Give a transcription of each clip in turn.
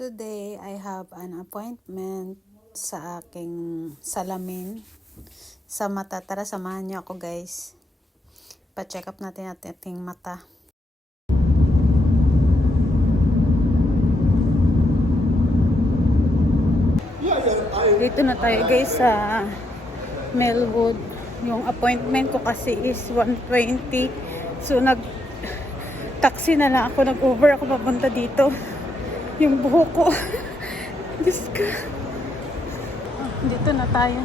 Today, I have an appointment sa aking salamin sa mata. Tara, samahan niyo ako guys. Pa-check up natin ating mata. Dito na tayo guys sa Melwood. Yung appointment ko kasi is 1:20. So, taxi na lang ako. Nag-Uber ako papunta dito. Yung buhok ko. Diyos ko. Dito na tayo.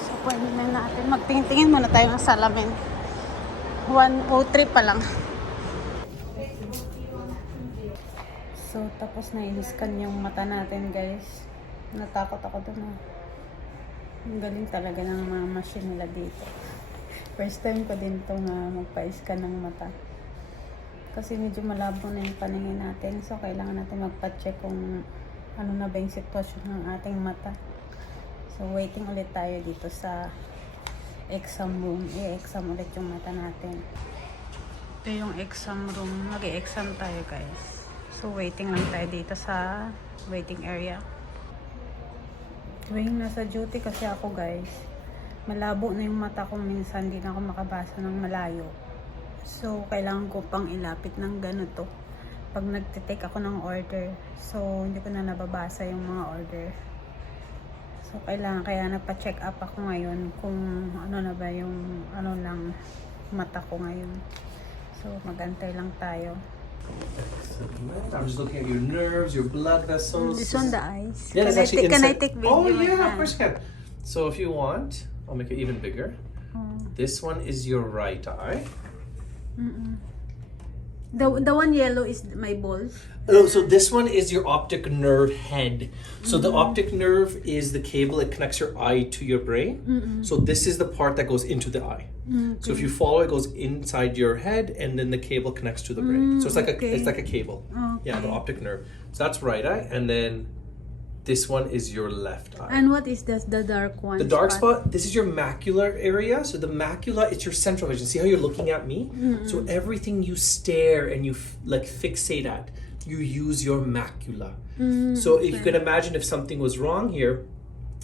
Sa appointment natin. Magtingin-tingin muna tayo ng salamin. 1:03 pa lang. So, tapos na i-scan yung mata natin, guys. Natakot ako dun. Ang galing talaga ng mga machine nila dito. First time ko din itong magpa-scan ng mata. Kasi medyo malabo na yung paningin natin. So, kailangan natin magpa-check kung ano na ba yung sitwasyon ng ating mata. So, waiting ulit tayo dito sa exam room. I-exam ulit yung mata natin. Ito yung exam room. Mag-i-exam tayo, guys. So, waiting lang tayo dito sa waiting area. Tuwing nasa duty kasi ako, guys, malabo na yung mata ko minsan. Hindi na ako makabasa ng malayo. So, kailangan ko pang ilapit ng ganito pag nagtitake ako ng order. So, hindi ko na nababasa yung mga order. So, kailangan, kaya nagpa-check up ako ngayon kung ano na ba yung ano ng mata ko ngayon. So, magantay lang tayo. I'm just looking at your nerves, your blood vessels. This one, the eyes. Yeah, Can I take video? Oh yeah, Yeah. of course you can. So if you want, I'll make it even bigger. This one is your right eye. The one yellow is my balls. Oh, so this one is your optic nerve head. So the optic nerve is the cable that connects your eye to your brain. So this is the part that goes into the eye. So if you follow, it goes inside your head, and then the cable connects to the brain. So it's like a cable. Yeah, the optic nerve. So that's right eye, and then this one is your left eye. And what is this, the dark one? The dark spot, this is your macular area. So the macula, it's your central vision. See how you're looking at me? So everything you stare and you like fixate at, you use your macula. So if you can imagine if something was wrong here,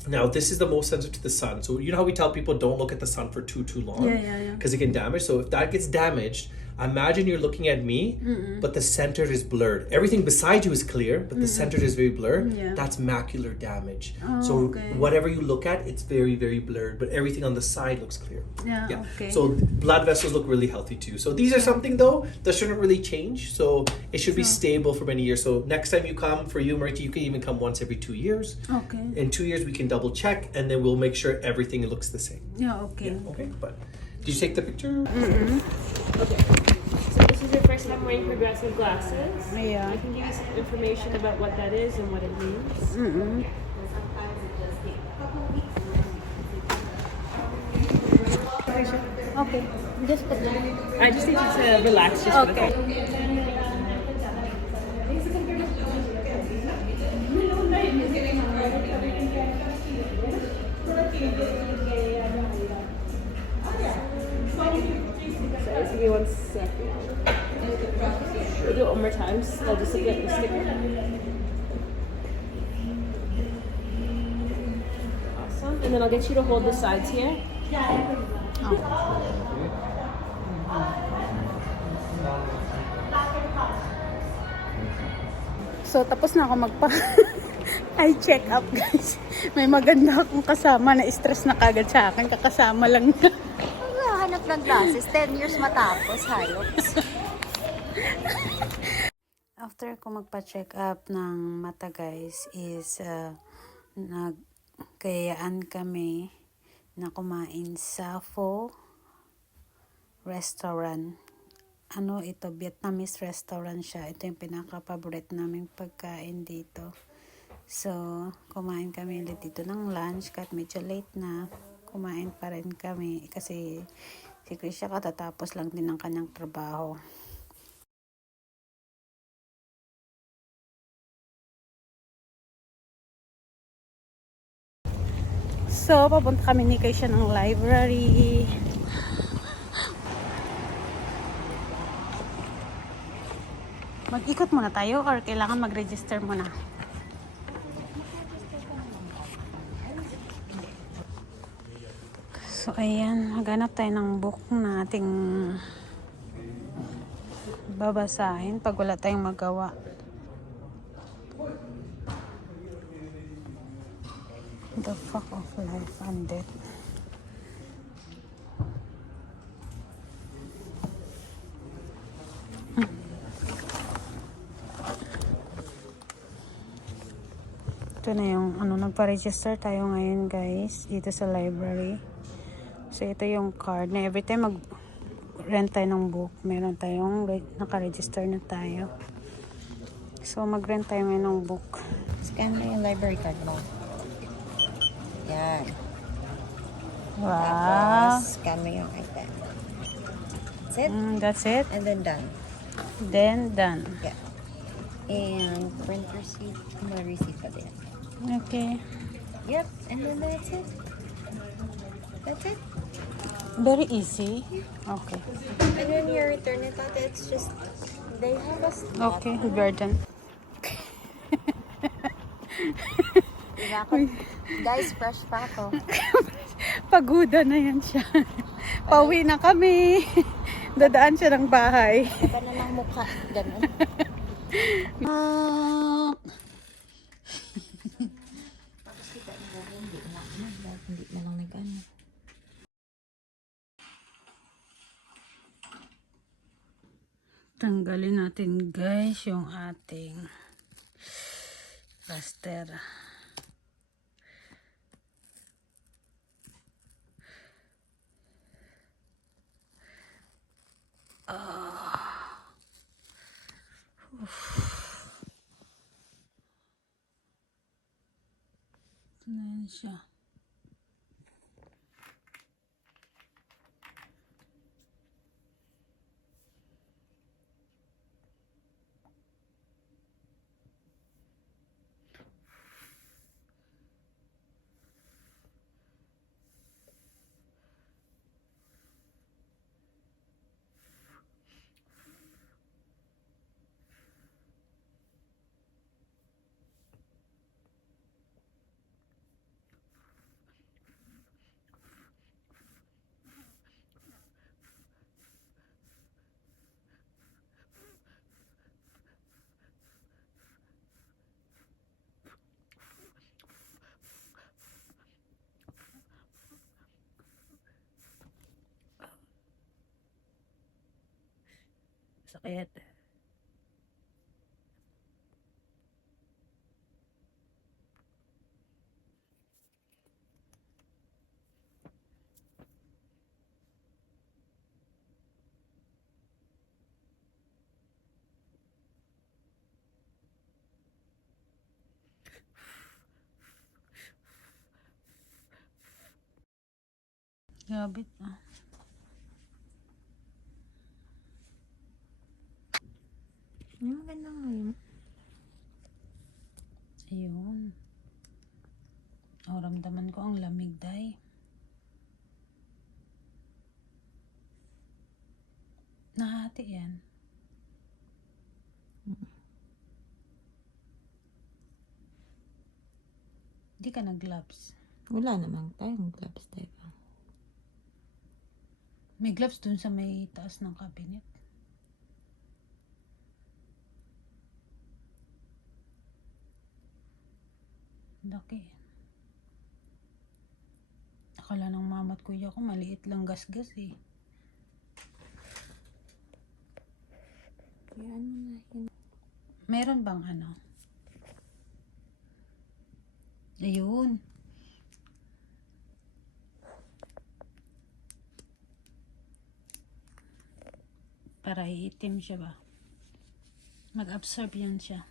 now this is the most sensitive to the sun. So you know how we tell people don't look at the sun for too long? Yeah. Because it can damage. So if that gets damaged, imagine you're looking at me, but the center is blurred. Everything beside you is clear, but the center is very blurred. Yeah. That's macular damage. Oh, so okay. whatever you look at, it's very, very blurred, but everything on the side looks clear. Yeah, okay. So blood vessels look really healthy too. So these are something though that shouldn't really change. So it should be stable for many years. So next time you come, for you, Marita, you can even come once every 2 years. Okay. In 2 years, we can double check, and then we'll make sure everything looks the same. Yeah, okay. Yeah, okay. But did you take the picture? Okay. So this is your first time wearing progressive glasses. Yeah. I can give you some information about what that is and what it means. Okay. Just put that. I just need you to relax just for the Okay. Sorry, give me 1 second. We'll do it one more time. I'll just look at the sticker. Awesome. And then I'll get you to hold the sides here. So, tapos na ako eye check up, guys. May maganda akong kasama na stress na kagad sa akin. Kakasama lang niya. Hanap ng glasses, 10 years matapos, halos. After ko magpa-check up ng mata, guys, is nagkayaan kami na kumain sa Pho restaurant. Ano ito? Vietnamese restaurant siya. Ito yung pinaka-favorite naming pagkain dito. So, kumain kami ulit dito ng lunch. Kahit medyo late na, kumain pa rin kami. Kasi si Krisha katatapos lang din ng kanyang trabaho. So, papunta kami ni Krisha ng library. Mag-ikot muna tayo or kailangan mag-register muna? So, ayan. Maghanap tayo ng book na ating babasahin pag wala tayong magawa. The Fuck of Life and Death. Ito na yung nagpa-register tayo ngayon guys dito sa library. So ito yung card na every time mag-rent tayo ng book, meron tayong naka-register na tayo. So mag-rent tayo ngayon ng book. Scan mo yung library card mo. Yan. Wow. Scan mo yung item. That's it. That's it. And then done. Then done. Yeah. And print receipt. May receipt pa din. Okay. Yep. And then that's it. That's it. Very easy. Okay. And when you return it out, it's just, they have a slot. Okay, we're done. Diba ako? Guys, fresh pa ako. Pagoda na yan siya. Pauwi na kami. Dadaan siya ng bahay. Iba na ng mukha. Ganun. Hindi na lang nag-ano. Tanggalin natin guys yung ating plaster. Ito na yan siya. Sakit. Gabit ah. Yung maganda ngayon. Ayun. Oh, ramdaman ko ang lamig, day. Nahati yan. Di ka nag-gloves. Wala namang tayong gloves, diba? May gloves dun sa may taas ng cabinet. Laki. Akala ng mama at kuya ko maliit lang gasgas eh. Kaya ano na yun? Meron bang ano? Ayun. Para iitim siya ba? Mag-absorb yan siya.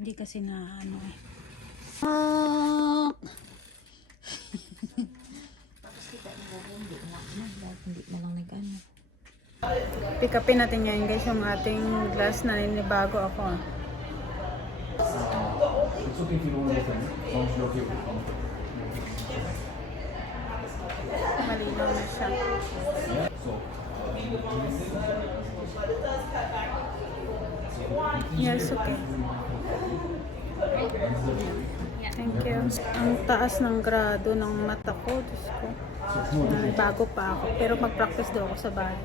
Hindi kasi na ano eh. Tapos kita hindi na lang nag-ano. Pick upin natin ngayon guys yung ating glass na ninibago ako. It's okay if you don't understand. As long as you're okay with it. Malinaw na siya. So, Yes, okay. Thank you. Ang taas ng grado ng mata ko. Diyos ko. Bago pa ako. Pero mag-practice daw ako sa bahay.